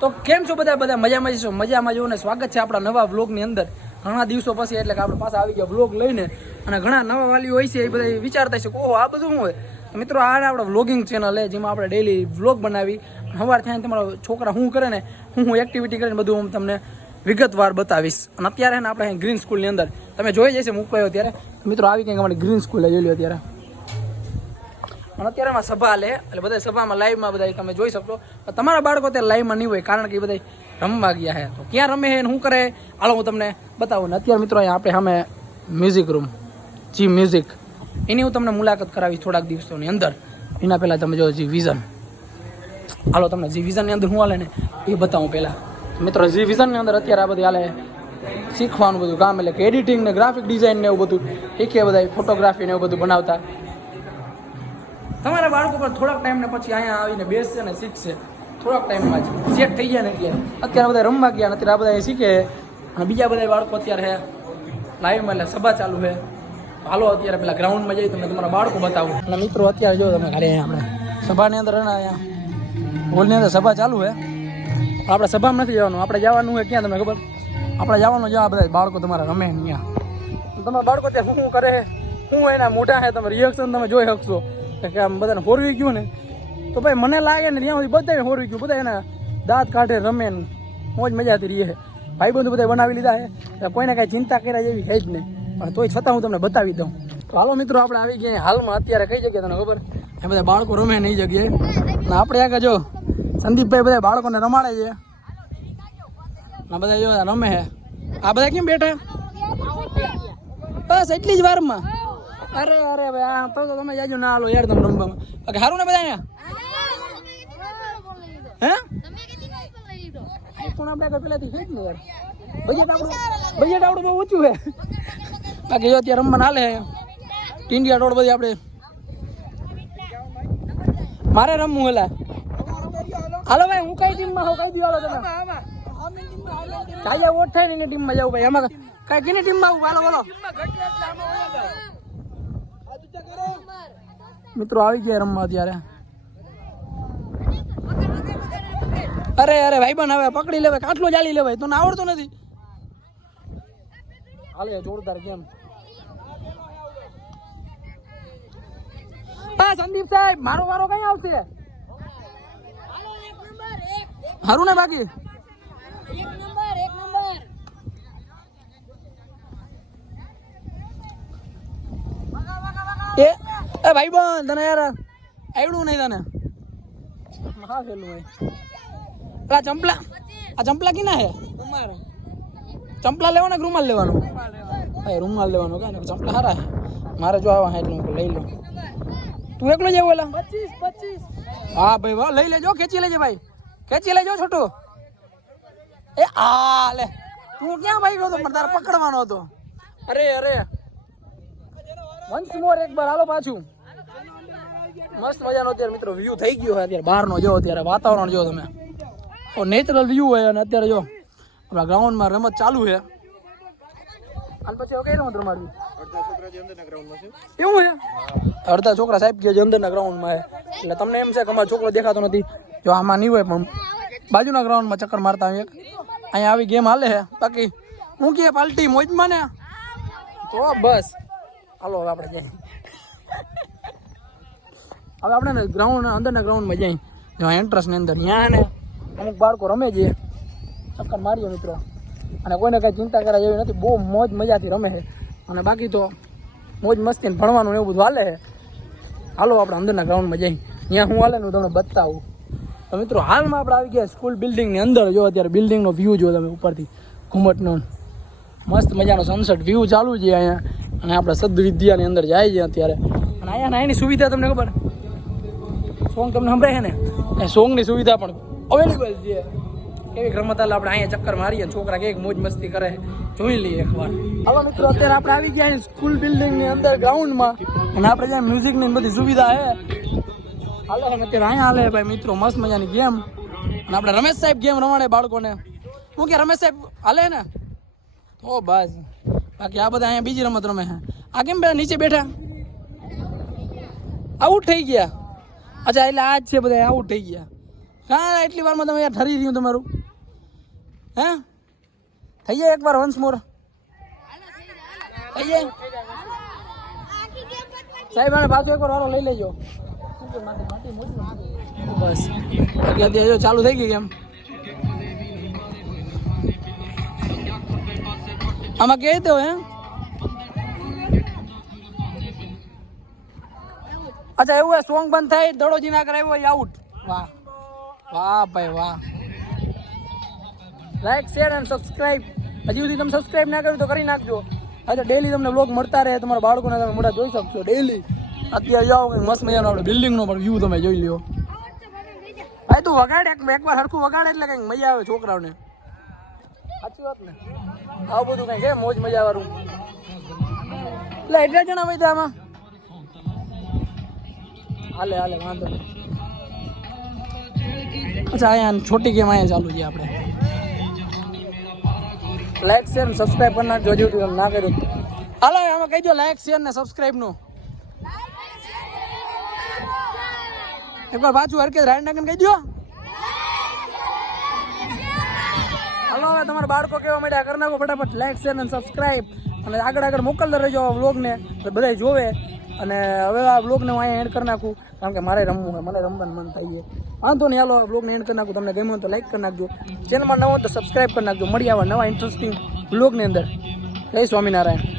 તો કેમ છો બધા મજામાં છો? મજામાં જો ને સ્વાગત છે આપણા નવા વ્લોગની અંદર. ઘણા દિવસો પછી એટલે કે આપણે પાછા આવી ગયા વ્લોગ લઈને, અને ઘણા નવા વાલીઓ હોય છે એ બધા વિચારતા છે કે ઓહો આ બધું શું હોય. તો મિત્રો આ આપણે વ્લોગિંગ ચેનલ છે જેમાં આપણે ડેઈલી વ્લોગ બનાવી, સવાર થાય તમારા છોકરા શું કરે ને, હું એક્ટિવિટી કરીને બધું હું તમને વિગતવાર બતાવીશ. અને અત્યારે ને આપણે ગ્રીન સ્કૂલની અંદર તમે જોઈ જશે મૂકવાયો ત્યારે મિત્રો આવી કંઈક અમારી ગ્રીન સ્કૂલે જોઈ લો અત્યારે. અને અત્યારે એમાં સભા લે એટલે બધા સભામાં લાઈવમાં બધા તમે જોઈ શકશો. તમારા બાળકો અત્યારે લાઈવમાં નહીં હોય કારણ કે એ બધા રમવા ગયા છે. તો ક્યાં રમે છે શું કરે હાલો હું તમને બતાવું. ને અત્યારે મિત્રો અહીંયા આપણે સામે મ્યુઝિક રૂમ જી મ્યુઝિક એની હું તમને મુલાકાત કરાવીશ થોડાક દિવસોની અંદર. એના પહેલાં તમે જો જી વિઝન હાલો તમને જી વિઝનની અંદર શું હાલે ને એ બતાવું પહેલાં. મિત્રો જી વિઝનની અંદર અત્યારે આ બધી હાલે શીખવાનું બધું કામ એટલે કે એડિટિંગ ને ગ્રાફિક ડિઝાઇન ને એવું બધું શીખીએ બધા, ફોટોગ્રાફી ને એવું બધું બનાવતા. તમારા બાળકો પર થોડાક ટાઈમ ને પછી અહીંયા આવીને બેસશે ને શીખશે થોડાક ટાઈમમાં જ સેટ થઈ ગયા ને. એટલે અત્યારે બધા રમવા ગયા ને અત્યારે આ બધા અહીં શીખે અને બીજા બધા બાળકો અત્યારે હે લાઈવમાં એટલે સભા ચાલુ છે. હાલો અત્યારે પેલા ગ્રાઉન્ડમાં જઈ તમને તમારા બાળકો બતાવું. અને મિત્રો અત્યારે જો તમે ઘરે આપણે સભાની અંદર અહીંયા હોલની અંદર સભા ચાલુ છે. આપણે સભામાં નથી જવાનું, આપણે જવાનું હોય ક્યાં તમને ખબર? આપણે જવાનું જ્યાં બધા બાળકો તમારા રમે ત્યાં. તમારા બાળકો ત્યાં શું કરે શું એના મોટા છે તમે રિએક્શન તમે જોઈ શકશો કે આમ બધાને હોરવી ગયું ને. તો ભાઈ મને લાગે ને ત્યાં સુધી બધાને હોરવી ગયું, બધા એના દાંત કાઢે રમે ને મોજ મજાથી રહીએ. ભાઈબંધુ બધા બનાવી લીધા છે, કોઈને કાંઈ ચિંતા કર્યા જેવી છે જ નહીં. પણ તોય છતાં હું તમને બતાવી દઉં. તો હાલો મિત્રો આપણે આવી ગયા હાલમાં અત્યારે કઈ જગ્યાએ તમને ખબર? એ બધા બાળકો રમે ને એ જગ્યાએ. ને આપણે આગળ જો સંદીપભાઈ બધા બાળકોને રમાડે છે ને બધા જો રમે છે. આ બધા કેમ બેઠા? બસ એટલી જ વારમાં. અરે અરે ભાઈ આ તો તમે જાજો ના હાલો યાર તમે રમવામાં. બાકી સારું ને બધા અહીંયા હે આઈફોન આપણે પેલાથી છે જ ને યાર. બજેટ આપણું બહુ ઓછું છે. બાકી જો અત્યારે રમવા હાલે ઇન્ડિયા રોડ બધી આપણે મારે રમવું હેલા. હાલો ભાઈ હું કઈ ટીમમાં હોઉં કઈ દીધો તમે ચાલ્યા વોટ થાય ને એની ટીમમાં જાવ ભાઈ. એમાં કઈ કેની ટીમમાં આવું હાલો બોલો. મિત્રો આવી ગયા રમવા અત્યારે. અરે અરે ભાઈ બન હવે પકડી લેવાય કાટલો ચાલી લેવાય તો આવડતું નથી. હાલે જોરદાર ગેમ. હા સંદીપ સાહેબ મારો વારો કઈ આવશે? હારું ને બાકી એ ભાઈ બન તને યાર આવડું નહીં તને? હા ખેલું હોય. પેલા ચંપલા આ ચંપલા કિના હે? ચંપલા લેવાનો કે રૂમાલ લેવાનો? ભાઈ રૂમાલ લેવાનો કે ચંપલા સારા હે. મારે જો આવા એટલે હું લઈ લઉં. તું એકલો જ બોલા? 25. હા ભાઈ વાહ લઈ લેજો, ખેંચી લેજે ભાઈ, ખેંચી લેજો છોટું. એ આ લે તું ક્યાં ભાઈ ગયો તો? પણ તારે પકડવાનો હતો. અરે અરે વન્સ મોર એક બાર હાલો પાછું. મસ્ત મજાનો અત્યારે મિત્રો વ્યૂ થઈ ગયો છે અત્યારે બહારનો. જો અત્યારે વાતાવરણ જો તમે નેચરલ વ્યૂ હોય. અને અત્યારે જો આપણા ગ્રાઉન્ડમાં રમત ચાલુ છે. હાલ પછી કઈ રમત રમાડવી? એવું છે? અડધા છોકરા સાહેબ કે અંદરના ગ્રાઉન્ડમાં છે એટલે તમને એમ છે કે અમારો છોકરો દેખાતો નથી. જો આમાં નહીં હોય પણ બાજુના ગ્રાઉન્ડમાં ચક્કર મારતા હોય. અહીંયા આવી ગેમ હાલે છે. બાકી હું કે પાલટી મોજમાં ને તો બસ હાલો હવે આપણે જઈએ. હવે આપણે ને ગ્રાઉન્ડ અંદરના ગ્રાઉન્ડમાં જઈએ જો એન્ટ્રન્સની અંદર ત્યાં ને અમુક બાળકો રમે છે. ચક્કર મારીએ મિત્રો અને કોઈને કાંઈ ચિંતા કર્યા જેવી નથી. બહુ મોજ મજાથી રમે છે. અને બાકી તો મોજ મસ્તી ભણવાનું એવું બધું હાલે છે. હાલો આપણે અંદરના ગ્રાઉન્ડમાં જઈએ ત્યાં હું હાલે ને હું તમને બતાવું. તો મિત્રો હાલમાં આપણે આવી ગયા સ્કૂલ બિલ્ડિંગની અંદર. જો અત્યારે બિલ્ડિંગનો વ્યૂ જો તમે ઉપરથી ઘુમટનો મસ્ત મજાનો સનસેટ વ્યૂ ચાલુ છે અહીંયા. અને આપણે સદવિદ્યાની અંદર જાય છે અત્યારે. અને અહીંયા એની સુવિધા તમને ખબર? સોંગ તમને સંભળાય છે ને એ સોંગની સુવિધા પણ અવેલેબલ છે. કેવી રમત હાલ આપણે અહીંયા ચક્કર મારીએ છોકરા કેવી મોજ મસ્તી કરે જોઈ લઈએ એકવાર. હાલો મિત્રો અત્યારે આપણે આવી ગયા સ્કૂલ બિલ્ડિંગની અંદર ગ્રાઉન્ડમાં. અને આપણે જ્યાં મ્યુઝિકની બધી સુવિધા છે હાલે છે અત્યારે અહીંયા હાલે ભાઈ મિત્રો મસ્ત મજાની ગેમ. અને આપણે રમેશ સાહેબ ગેમ રમાડે બાળકોને. શું કે રમેશ સાહેબ હાલે ને તો બસ. બાકી આ બધા અહીંયા બીજી રમત રમે છે. આ કેમ બધા નીચે બેઠા આઉટ થઈ ગયા? અચ્છા એટલે આ જ છે બધા આઉટ થઈ ગયા. હા એટલી વારમાં તમે યાર ઠરી રહ્યું તમારું હે થઈ જાય એકવાર વન્સ મોર થઈ જાય સાહેબ આને પાછો એકવાર વારો લઈ લેજો બસ અત્યારે ચાલુ થઈ ગઈ એમ આમાં કહે તો હે અચ્છા એવું સોંગ બંધ થાય દડોજી ના કરાવ્યો હોય આઉટ વાહ વાહ ભાઈ વાહ લાઈક શેર એન્ડ સબસ્ક્રાઇબ હજી સુધી તમે સબસ્ક્રાઇબ ના કર્યું તો કરી નાખજો આજે ડેલી તમને બ્લોગ મળતા રહે તમારા બાળકોને તમે મોટા જોઈ શકશો ડેલી અત્યારે જાઓ મસ્ત મજાનો આપણે બિલ્ડિંગનો પણ વ્યૂ તમે જોઈ લ્યો ભાઈ તું વગાડ એકવાર સરખું વગાડે એટલે કંઈક મજા આવે છોકરાઓને સાચી વાત ને આવું બધું કંઈક મોજ મજા વાળું એટલે એટલા જણા ભાઈ આમાં હાલે હાલે વાંધો નહીં અચ્છા અહીંયા છોટી ગેમ અહીંયા ચાલુ છે આપણે લાઈક શેર ને સબસ્ક્રાઈબ કરી નાખજો હજુ તમે ના કર્યું હાલો આમાં કહી દો લાઈક શેર ને સબસ્ક્રાઈબનું એકવાર પાછું હરકે રાઈડ નાખીને કહી દો હાલો હવે તમારા બાળકો કેવા મળ્યા કરી નાખો ફટાફટ લાઈક શેર અને સબસ્ક્રાઈબ અને આગળ આગળ મોકલતા રહેજો આ વ્લોગને બધા જોવે અને હવે આ વ્લોગને હું અહીંયા એન્ડ કરી નાખું કારણ કે મારે રમવું હોય મને રમવાનું મન થાય છે વાંધો નહીં હાલો આ વ્લોગને એન્ડ કરી નાખું તમને ગમ્યું તો લાઈક કરી નાખજો ચેનલમાં નવો તો સબસ્ક્રાઈબ કરી નાખજો મળી આવા નવા ઇન્ટરેસ્ટિંગ વ્લોગની અંદર જય સ્વામિનારાયણ